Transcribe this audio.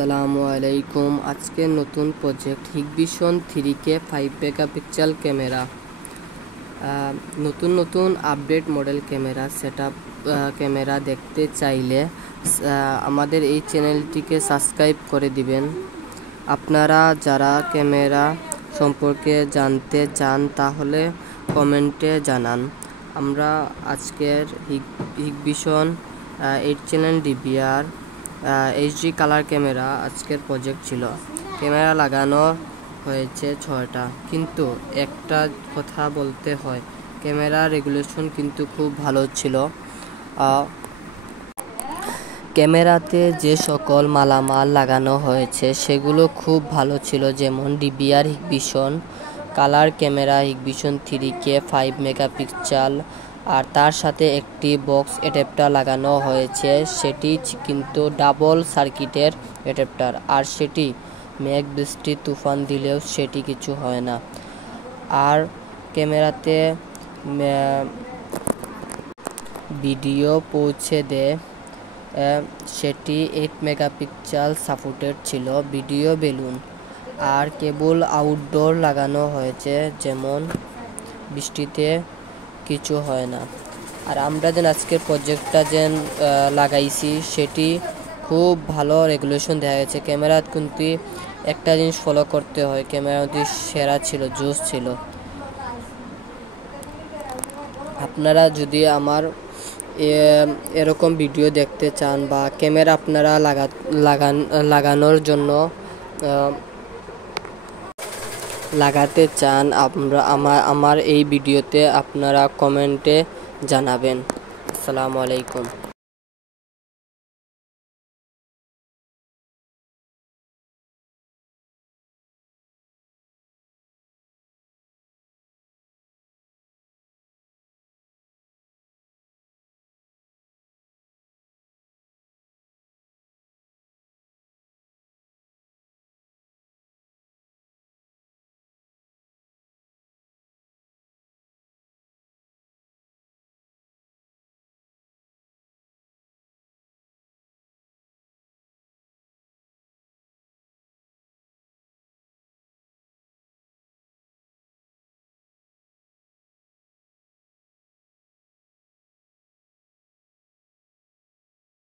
আসসালামু আলাইকুম। আজকে নতুন project Hikvision 3K 5 megapixel camera. নতুন update model camera setup camera দেখতে চাইলে আমাদের এই চ্যানেলটিকে সাবস্ক্রাইব করে দিবেন। আপনারা যারা ক্যামেরা সম্পর্কে জানতে চান তাহলে কমেন্টে জানান। আমরা আজকের Hikvision 8 channel DVR HD colour camera আজকের প্রজেক্ট ছিল। ক্যামেরা লাগানো হয়েছে 6টা, কিন্তু একটা কথা বলতে হয়, ক্যামেরা রেগুলেশন কিন্তু খুব ভালো ছিল। ক্যামেরাতে যে সকল মালামাল লাগানো হয়েছে সেগুলো খুব ভালো ছিল, যেমন DVR Hikvision colour camera Hikvision 3K 5 megapixel, আর তার সাথে একটি বক্স অ্যাডাপ্টার লাগানো হয়েছে। সেটি কিন্তু ডাবল সার্কিটের অ্যাডাপ্টার, আর সেটি মেঘ বৃষ্টি তুফান দিলেও সেটি কিছু হয় না। আর ক্যামেরাতে ভিডিও পৌঁছে দেয়, সেটি 8 মেগাপিক্সেল সাপোর্টেড ছিল। ভিডিও বেলুন আর কেবল আউটডোর লাগানো হয়েছে, যেমন বৃষ্টিতে কিছু হয় না। আর আমরা যেন আজকের প্রজেক্টটা লাগাইছি সেটি খুব ভালো রেগুলেশন দেখা গেছে। ক্যামেরা কিন্তু একটা জিনিস ফলো করতে হয়, ক্যামেরা সেরা ছিল, জোস ছিল। আপনারা যদি আমার এরকম ভিডিও দেখতে চান বা ক্যামেরা আপনারা লাগানোর জন্য লাগাতে চান, আমার এই ভিডিওতে আপনারা কমেন্টে জানাবেন। আসসালামু আলাইকুম।